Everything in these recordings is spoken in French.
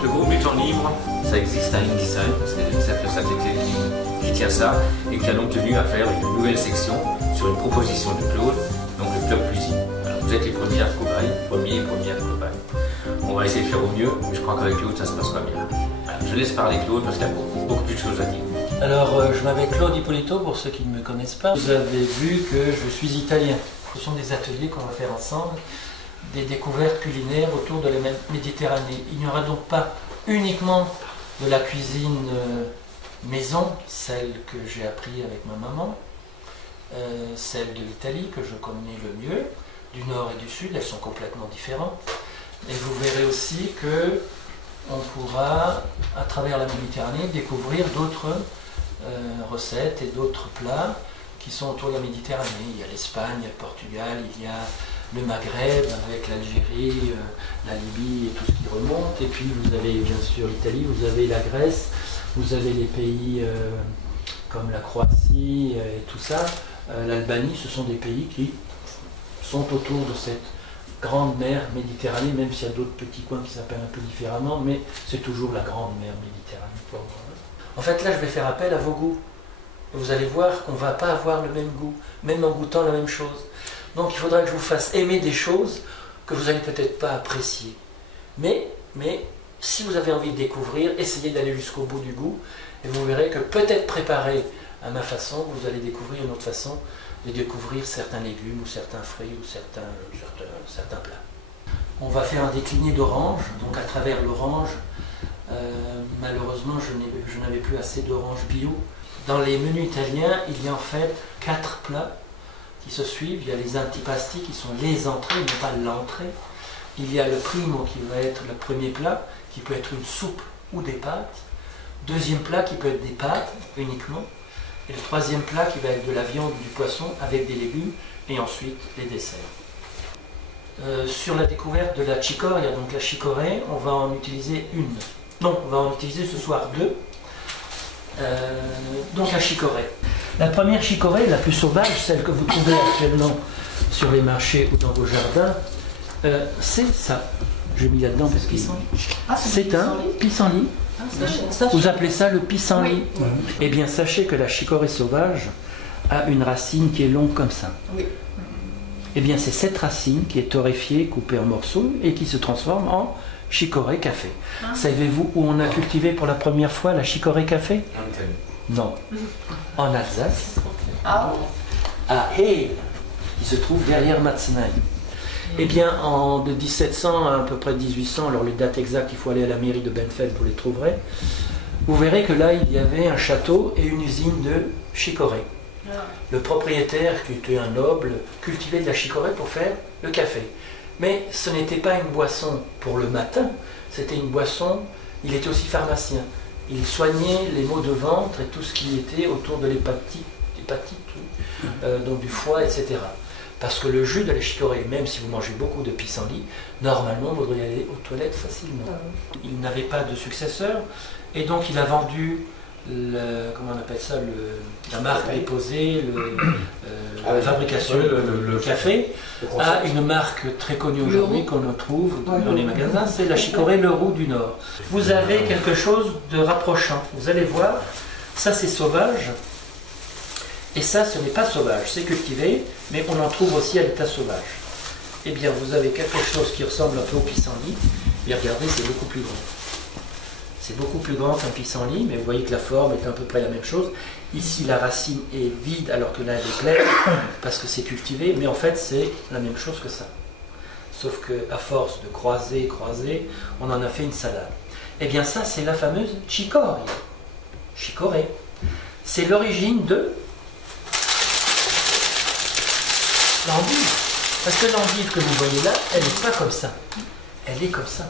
Donc le groupe du temps libre, ça existe à Indicine, c'est cette société qui tient ça, et qui a donc tenu à faire une nouvelle section sur une proposition de Claude, donc le club cuisine. Alors, vous êtes les premiers cobayes, premières cobayes. On va essayer de faire au mieux, mais je crois qu'avec Claude ça se passe pas bien. Alors, je laisse parler Claude parce qu'il y a beaucoup plus de choses à dire. Alors, je m'appelle Claude Ippolito, pour ceux qui ne me connaissent pas. Vous avez vu que je suis italien. Ce sont des ateliers qu'on va faire ensemble, des découvertes culinaires autour de la Méditerranée. Il n'y aura donc pas uniquement de la cuisine maison, celle que j'ai appris avec ma maman, celle de l'Italie que je connais le mieux, du nord et du sud, elles sont complètement différentes. Et vous verrez aussi que on pourra, à travers la Méditerranée, découvrir d'autres recettes et d'autres plats qui sont autour de la Méditerranée. Il y a l'Espagne, il y a le Portugal, il y a le Maghreb avec l'Algérie, la Libye et tout ce qui remonte. Et puis vous avez bien sûr l'Italie, vous avez la Grèce, vous avez les pays comme la Croatie et tout ça. L'Albanie, ce sont des pays qui sont autour de cette grande mer Méditerranée, même s'il y a d'autres petits coins qui s'appellent un peu différemment, mais c'est toujours la grande mer Méditerranée pour moi. En fait, là, je vais faire appel à vos goûts. Vous allez voir qu'on ne va pas avoir le même goût, même en goûtant la même chose. Donc, il faudra que je vous fasse aimer des choses que vous n'allez peut-être pas apprécier. Mais, si vous avez envie de découvrir, essayez d'aller jusqu'au bout du goût, et vous verrez que peut-être préparé à ma façon, vous allez découvrir une autre façon de découvrir certains légumes, ou certains fruits, ou certains plats. On va faire un décliné d'orange, donc à travers l'orange, malheureusement je n'avais plus assez d'orange bio. Dans les menus italiens, il y a en fait 4 plats qui se suivent. Il y a les antipasti qui sont les entrées, non pas l'entrée. Il y a le primo qui va être le premier plat, qui peut être une soupe ou des pâtes. Deuxième plat qui peut être des pâtes uniquement. Et le troisième plat qui va être de la viande ou du poisson avec des légumes. Et ensuite les desserts. Sur la découverte de la chicoria, donc la chicorée, on va en utiliser une. Non, on va en utiliser ce soir 2. Donc la chicorée. La première chicorée, la plus sauvage, celle que vous trouvez actuellement sur les marchés ou dans vos jardins, c'est ça. J'ai mis là-dedans parce que c'est un pissenlit. Vous appelez ça le pissenlit. Oui. Eh bien, sachez que la chicorée sauvage a une racine qui est longue comme ça. Oui. Eh bien, c'est cette racine qui est torréfiée, coupée en morceaux et qui se transforme en chicorée café. Ah. Savez-vous où on a cultivé pour la première fois la chicorée café? En Italie. Non. En Alsace. Ah. À Heil, qui se trouve derrière Matzenheim. Eh bien, de 1700 à peu près 1800, alors les dates exactes, il faut aller à la mairie de Benfeld pour les trouver, vous verrez que là, il y avait un château et une usine de chicorée. Le propriétaire, qui était un noble, cultivait de la chicorée pour faire le café. Mais ce n'était pas une boisson pour le matin, c'était une boisson, il était aussi pharmacien. Il soignait les maux de ventre et tout ce qui était autour de l'hépatite, donc du foie, etc. Parce que le jus de la chicorée, même si vous mangez beaucoup de pissenlit, normalement vous devriez aller aux toilettes facilement. Il n'avait pas de successeur, et donc il a vendu comment on appelle ça, la marque déposée, la fabrication, le café, à une marque très connue aujourd'hui qu'on trouve dans les magasins, c'est la chicorée Leroux du Nord. Vous avez quelque chose de rapprochant. Vous allez voir, ça c'est sauvage, et ça ce n'est pas sauvage, c'est cultivé, mais on en trouve aussi à l'état sauvage. Eh bien, vous avez quelque chose qui ressemble un peu au pissenlit, et regardez, c'est beaucoup plus grand. C'est beaucoup plus grand qu'un pissenlit, mais vous voyez que la forme est à peu près la même chose. Ici, la racine est vide alors que là, elle est pleine, parce que c'est cultivé, mais en fait, c'est la même chose que ça. Sauf qu'à force de croiser, on en a fait une salade. Eh bien, ça, c'est la fameuse chicoria. Chicorée. C'est l'origine de l'endive. Parce que l'endive que vous voyez là, elle n'est pas comme ça. Elle est comme ça.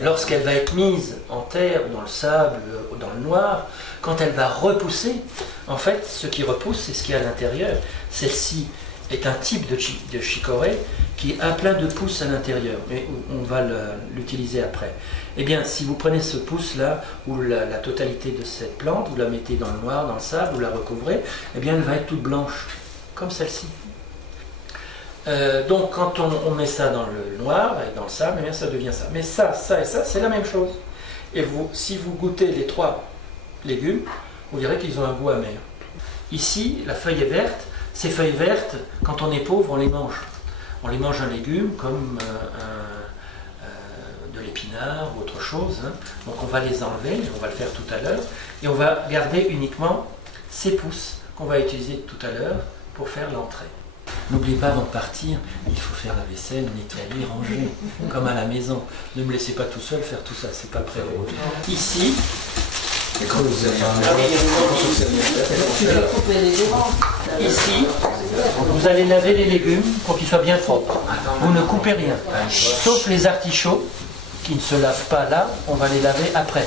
Lorsqu'elle va être mise en terre, dans le sable, ou dans le noir, quand elle va repousser, en fait, ce qui repousse, c'est ce qui est à l'intérieur. Celle-ci est un type de chicorée qui a plein de pousses à l'intérieur, mais on va l'utiliser après. Eh bien, si vous prenez ce pouce-là, ou la totalité de cette plante, vous la mettez dans le noir, dans le sable, vous la recouvrez, eh bien, elle va être toute blanche, comme celle-ci. Donc quand on met ça dans le noir, et dans le sable, eh bien, ça devient ça. Mais ça et ça, c'est la même chose. Et si vous goûtez les 3 légumes, vous verrez qu'ils ont un goût amer. Ici, la feuille est verte. Ces feuilles vertes, quand on est pauvre, on les mange. On les mange un légume comme de l'épinard ou autre chose. Hein. Donc on va les enlever, on va le faire tout à l'heure. Et on va garder uniquement ces pousses qu'on va utiliser tout à l'heure pour faire l'entrée. N'oubliez pas, avant de partir, il faut faire la vaisselle, nettoyer, ranger, comme à la maison. Ne me laissez pas tout seul faire tout ça, c'est pas prêt. Ici, ici, vous allez laver les légumes pour qu'ils soient bien propres. Vous ne coupez rien, sauf les artichauts qui ne se lavent pas là, on va les laver après.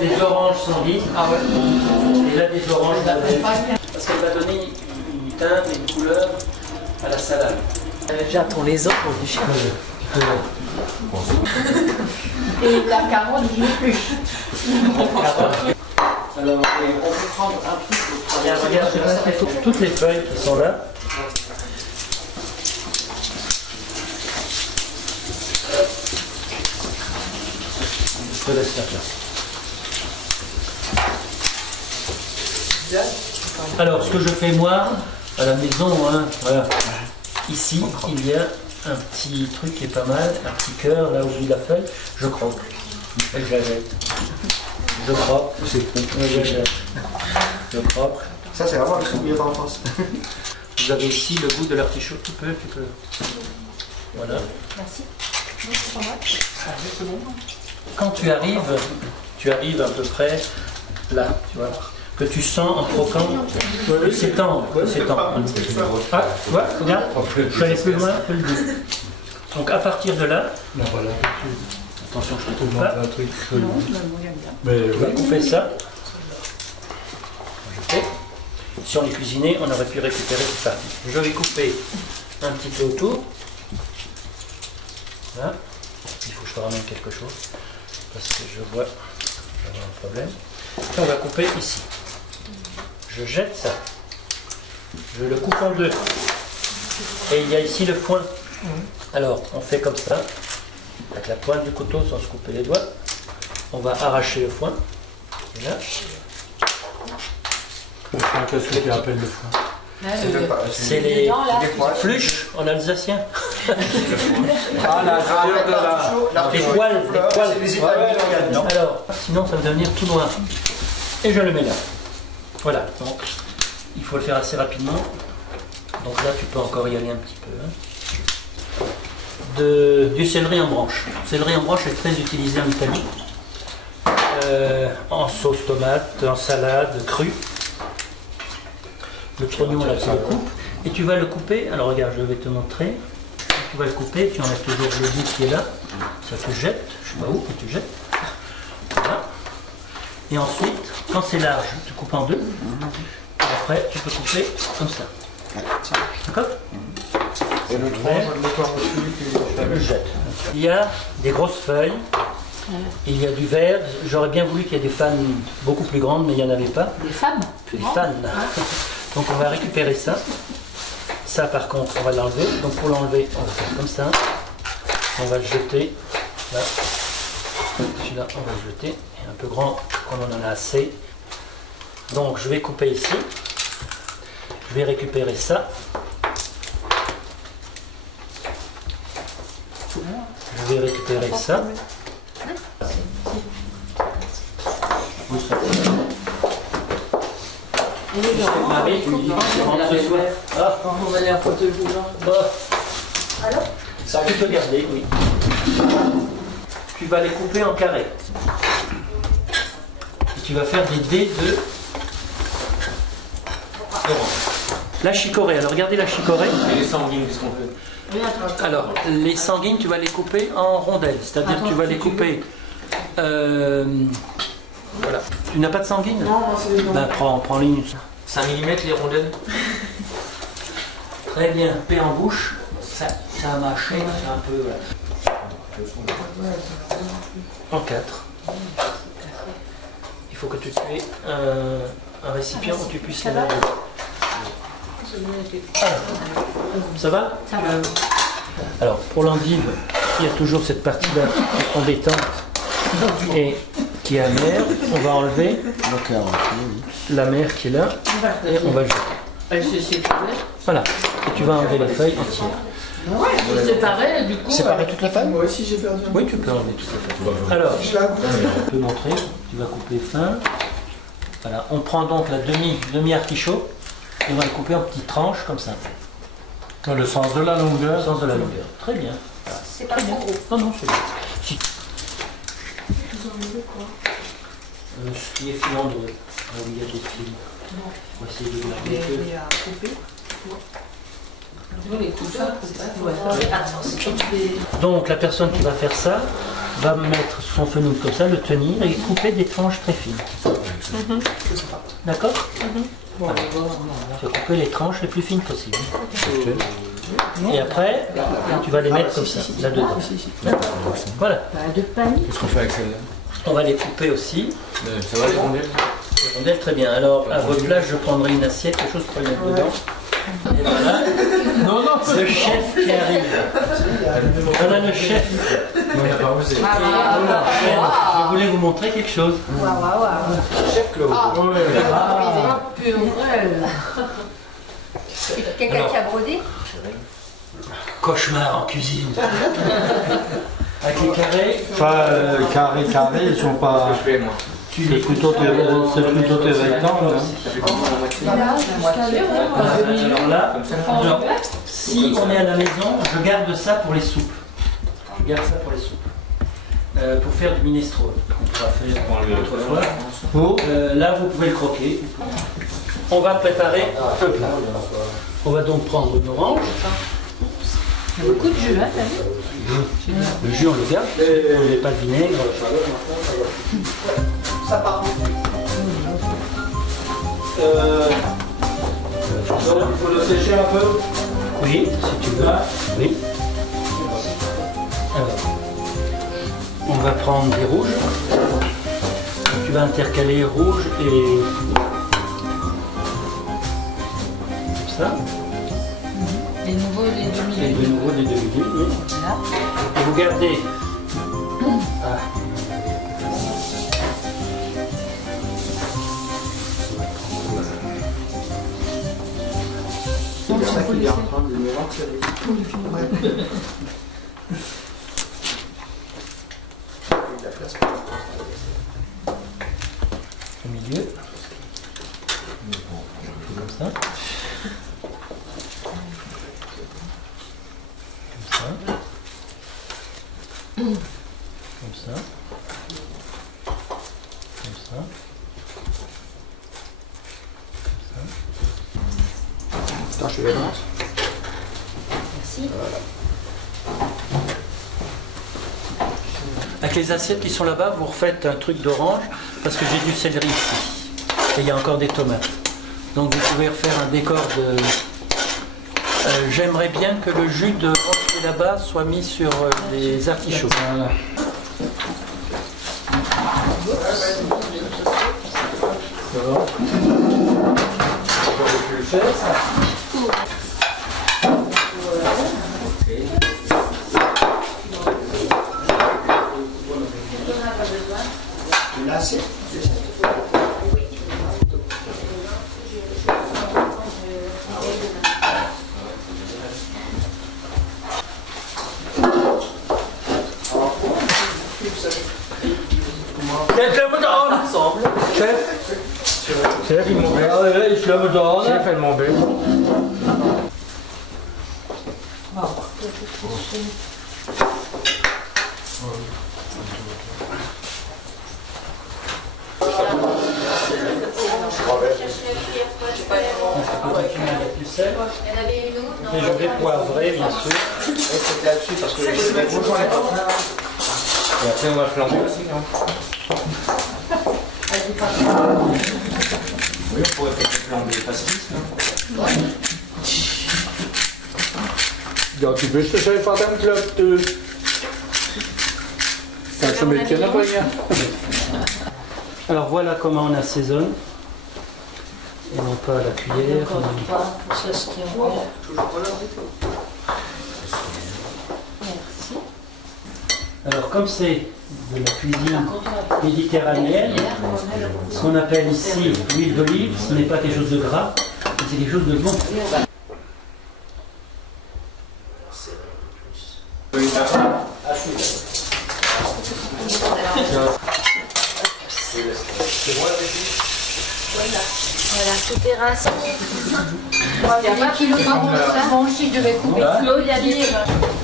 Des oranges sanguines. Ah ouais. Et là des oranges parce qu'elle va donner une teinte et une couleur à la salade. J'attends les autres du chien. Et la carotte, je l'épluche. Alors, on peut prendre un truc. Regarde, toutes les feuilles qui sont là. Je te laisse la place. Alors, ce que je fais moi, à la maison, hein, voilà. Ici, il y a un petit truc qui est pas mal, un petit cœur là où il la feuille. Je croque. Et je la jette. Je croque. Je croque. Ça, c'est vraiment le souvenir d'enfance. Vous avez ici le goût de l'artichaut. Tu peux. Voilà. Merci. Quand tu arrives à peu près là, tu vois, que tu sens en croquant que c'est tendre. Ah, tu vois, regarde, je suis allé plus loin que le goût. Donc à partir de là, attention, je ne trouve pas. On va couper ça. Si on les cuisinait, on aurait pu récupérer toute partie. Je vais couper un petit peu autour. Là. Il faut que je te ramène quelque chose. Parce que je vois avoir un problème. Et on va couper ici. Je jette ça. Je le coupe en deux. Et il y a ici le foin. Alors, on fait comme ça, avec la pointe du couteau sans se couper les doigts. On va arracher le foin. Et là. Qu'est-ce que tu appelles le foin? C'est les fluches en alsacien. Ah, l'intérieur de la... Les poils. Alors, sinon ça va devenir tout noir. Et je le mets là. Voilà, donc il faut le faire assez rapidement. Donc là tu peux encore y aller un petit peu. Du céleri en branche. Le céleri en branche est très utilisé en Italie. En sauce tomate, en salade, crue. Le trognon là tu le coupes. Et tu vas le couper, alors regarde je vais te montrer. Tu vas le couper, tu enlèves toujours le bout qui est là. Ça te jette, je sais pas où, mais tu jettes. Voilà. Et ensuite, quand c'est large, tu coupes en deux. Et après, tu peux couper comme ça. D'accord? Et le tronc, je le mets par-dessus, je le jette. Il y a des grosses feuilles. Il y a du vert. J'aurais bien voulu qu'il y ait des fans beaucoup plus grandes, mais il n'y en avait pas. Des femmes? Des fans. Donc on va récupérer ça. Ça par contre, on va l'enlever. Donc pour l'enlever, on va faire comme ça. On va le jeter. Là. Celui-là, on va le jeter. Il est un peu grand, comme on en a assez. Donc je vais couper ici. Je vais récupérer ça. Je vais récupérer ça. Marie, tu me dis que tu rentres ce soir. Ah, On va aller à fauteuil roulant. Alors ça, tu peux garder, oui. Tu vas les couper en carrés. Et tu vas faire des dés de orange. La chicorée, alors regardez la chicorée. Et les sanguines, qu'est-ce qu'on fait? Alors, les sanguines, tu vas les couper en rondelles. C'est-à-dire que tu vas les couper... voilà. Tu n'as pas de sanguine? Non, c'est bon. Ben, prends une. 5 mm les rondelles? Très bien. Paix en bouche. Ça a mâché, c'est un peu... Voilà. En 4. faut que tu aies un récipient où tu puisses les laver. Ça va? Ça va. Alors, pour l'endive, il y a toujours cette partie-là qui est embêtante et qui est amère. On va enlever la mère qui est là et on va jeter. Voilà. Et tu vas enlever les feuilles entières. C'est séparé, du coup. Séparer toutes les feuilles? Moi aussi j'ai perdu. Oui, tu peux enlever toutes les feuilles. Alors, on peut montrer. Tu vas couper fin. Voilà. On prend donc la demi-artichaut et on va le couper en petites tranches comme ça. Dans le sens de la longueur. Le sens de la longueur. Très bien. C'est pas trop gros. Non, non, c'est bien. Si. Vous en mettez quoi? Ce qui est filandreux. Là où il y a des fils. On va essayer de garder. Donc la personne qui va faire ça va mettre son fenouil comme ça, le tenir et couper des tranches très fines. D'accord? Voilà. Tu vas couper les tranches les plus fines possibles. Et après, tu vas les mettre comme ça, là-dedans. Voilà. De panique. Qu'est-ce qu'on fait avec celle-là? On va les couper aussi. Ça va les rondelles? Les rondelles, très bien. Alors, à votre place, je prendrai une assiette, quelque chose pour les mettre dedans. Et voilà. Non, non, Le chef qui arrive. Voilà le chef. On n'a pas osé. Je voulais vous montrer quelque chose. Chef Claude. Quelqu'un qui a brodé? Cauchemar en cuisine. Avec les carrés. Enfin, carré, ils sont pas. Je fais moi. C'est plutôt des rectangles. Alors là, si on est à la maison, je garde ça pour les soupes. Je garde ça pour les soupes. Pour faire du minestrone. On pourra faire une autre fois. Là, vous pouvez le croquer. On va préparer un plat. On va donc prendre une orange. Il y a beaucoup de jus, hein, t'as vu? Le jus, on le garde. On ne met pas de vinaigre. Ça part. Il faut le sécher un peu. Oui, si tu veux. Oui. Alors, on va prendre des rouges. Tu vas intercaler rouge et comme ça. Les nouveaux, les Et demi-lune. de nouveau des demi-lunes. Oui. Là. Et vous gardez. Ah. Il y en a qui viennent prendre des mélanges, c'est des- Au milieu. Comme ça. Comme ça. Comme ça. Attends, je fais les blancs. Merci. Avec les assiettes qui sont là-bas, vous refaites un truc d'orange parce que j'ai du céleri ici. Et il y a encore des tomates. Donc vous pouvez refaire un décor de... J'aimerais bien que le jus de qui est là-bas soit mis sur les artichauts. Voilà. Une assiette. Chef, il m'en met. Ich glaube da. Chef, elle m'embête. On va continuer avec du sel. Et je vais poivrer, bien sûr. C'est là-dessus parce que les rouges, on les pas. Et après, on va flamber aussi, non? Oui, on pourrait peut-être flamber pastis, non? Ja, du bist der Chef an dem Club, du. Kannst du mit Kindern bringen? Alors voilà comment on assaisonne. Et non pas à la cuillère. Encore pas, ça ce qui est encore. Merci. Alors comme c'est de la cuisine méditerranéenne, ce qu'on appelle ici l'huile d'olive, ce n'est pas quelque chose de gras, mais c'est quelque chose de bon. Voilà, tout est rassé. Il y a pas de kilogramme de ça. Moi aussi, je vais couper. Claude, il y a dit.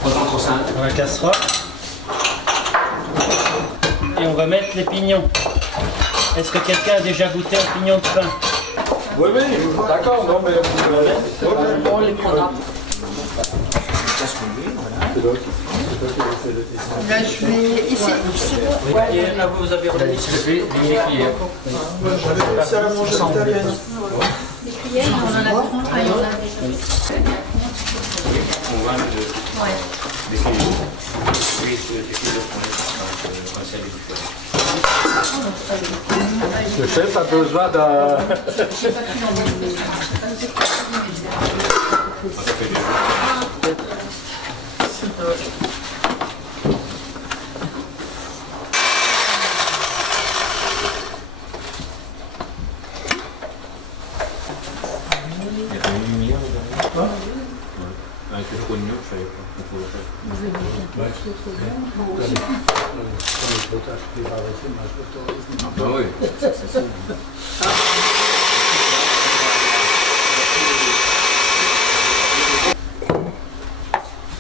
Dans la casserole. Et on va mettre les pignons. Est-ce que quelqu'un a déjà goûté un pignon de pain? Oui, d'accord, non, mais On les prendra. Là, je vais ici. Et là, vous avez redonné S'il te plaît, les cuillères. J'avais réussi à la manger italienne. Les cuillères, on en a 30. Ah, il y en a. On va Ouais. des cuillères. Oui, c'est des cuillères qu'on essaie du foyer. le chef a besoin d'un... Il y a une lumière dedans. Avec le pognon, je savais pas. On pouvait faire. Ah bah oui.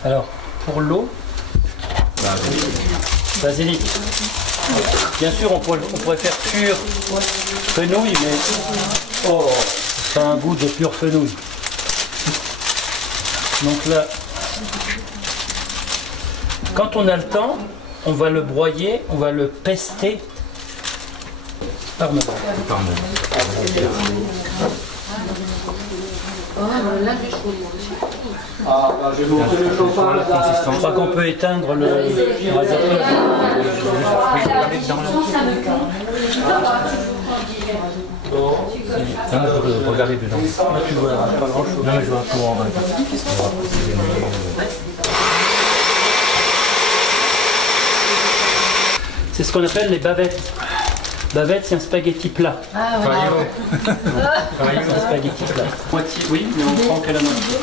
Alors, pour l'eau, basilic. Bien sûr, on pourrait faire pur fenouil, mais ça a un goût de pur fenouil. Donc là, quand on a le temps, on va le broyer, on va le pester par moment. Là, j'ai chaud. Ah, bah, j'ai monté le chauffage. Je crois qu'on peut éteindre le rasateur. Regardez dedans. Là, tu vois pas grand chose. Non, mais je vois un peu en vrai. C'est ce qu'on appelle les bavettes. Bavette, c'est un spaghetti plat. Ah, ouais. C'est un spaghetti plat. Moitié, oui, mais on prend que la moitié.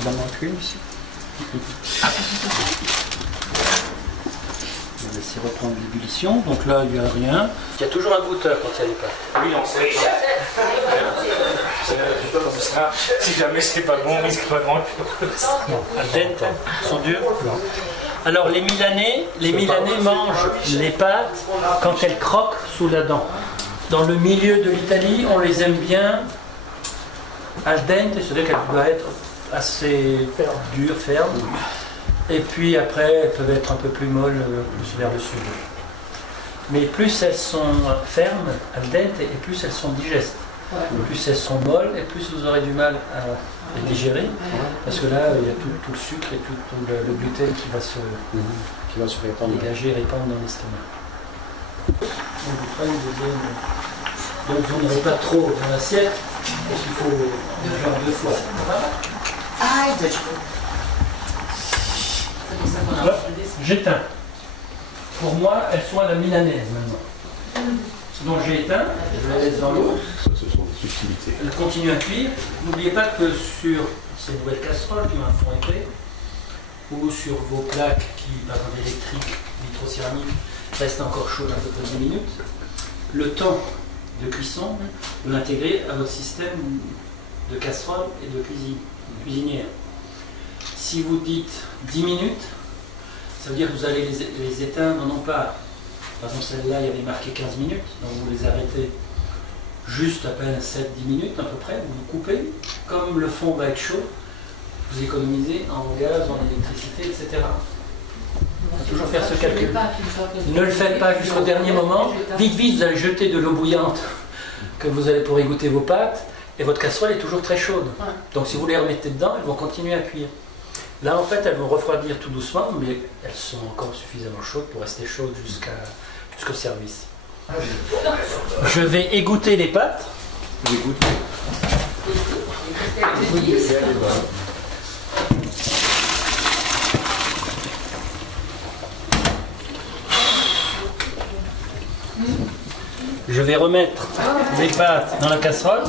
Il en manque une ici. On va laisser reprendre l'ébullition. Donc là, il n'y a rien. Il y a toujours un goûteur quand il y a des pâtes. Oui, on sait. Comme ça, si jamais c'est pas bon, on risque pas grand chose. Al dente, ils sont durs. Alors les Milanais mangent les pâtes quand elles croquent sous la dent. Dans le milieu de l'Italie, on les aime bien al dente, c'est-à-dire qu'elles doivent être assez dures, fermes. Et puis après, elles peuvent être un peu plus molles plus vers le sud. Mais plus elles sont fermes, al dente, et plus elles sont digestes. Plus elles sont molles, et plus vous aurez du mal à les digérer, parce que là, il y a tout le sucre et tout le gluten qui va se répandre, dégager et répandre dans l'estomac. On vous fera une deuxième. Donc vous n'aurez pas trop dans l'assiette, parce qu'il faut le faire deux fois. Hop, j'éteins. Pour moi, elles sont à la milanaise maintenant. Donc j'ai éteint, je les laisse dans l'eau. Ça, ce sont des subtilités. Elles continuent à cuire. N'oubliez pas que sur ces nouvelles casseroles qui ont un fond épais, ou sur vos plaques qui, par exemple électriques, vitrocéramiques, restent encore chaudes à peu près 10 minutes, le temps de cuisson, vous l'intégrez à votre système de casserole et de cuisinière. Si vous dites 10 minutes, ça veut dire que vous allez les éteindre non pas. Par exemple, celle-là, il y avait marqué 15 minutes, donc vous les arrêtez juste à peine 7-10 minutes à peu près, vous coupez. Comme le fond va être chaud, vous économisez en gaz, en électricité, etc. Il faut toujours faire ce calcul. Ne le faites pas jusqu'au dernier moment. Vite, vite, vous allez jeter de l'eau bouillante que vous allez pour égoutter vos pâtes, et votre casserole est toujours très chaude. Donc si vous les remettez dedans, elles vont continuer à cuire. Là, en fait, elles vont refroidir tout doucement, mais elles sont encore suffisamment chaudes pour rester chaudes jusqu'au service. Je vais égoutter les pâtes. Je vais remettre les pâtes dans la casserole.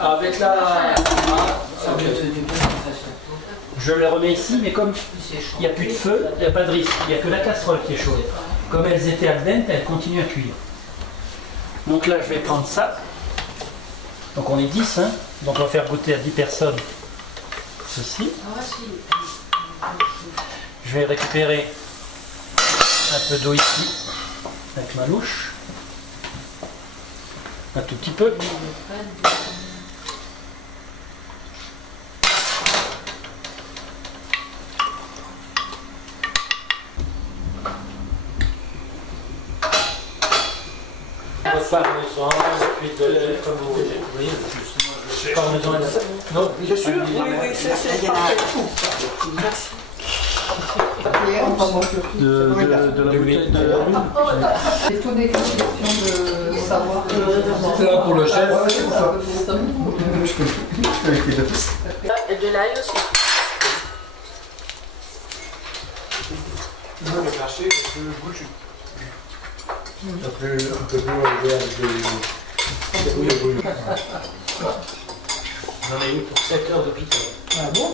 Avec la... Je les remets ici, mais comme il n'y a plus de feu, il n'y a pas de risque. Il n'y a que la casserole qui est chaude. Comme elles étaient al dente, elles continuent à cuire. Donc là, je vais prendre ça. Donc on est 10, hein. Donc on va faire goûter à 10 personnes ceci. Je vais récupérer un peu d'eau ici, avec ma louche. Un tout petit peu. Parmesan, puis de lait, comme vous voulez. Parmesan et la... Non, bien sûr, oui, c'est parfait. Merci. De la bouteille de l'huile. C'est tout des questions de savoir. C'est là pour le chef. Et de l'ail aussi. Non, le marché est plus goûtu. Un peu plus élevé avec des bouillons. J'en ai eu pour 7 heures d'hôpital. Ah bon?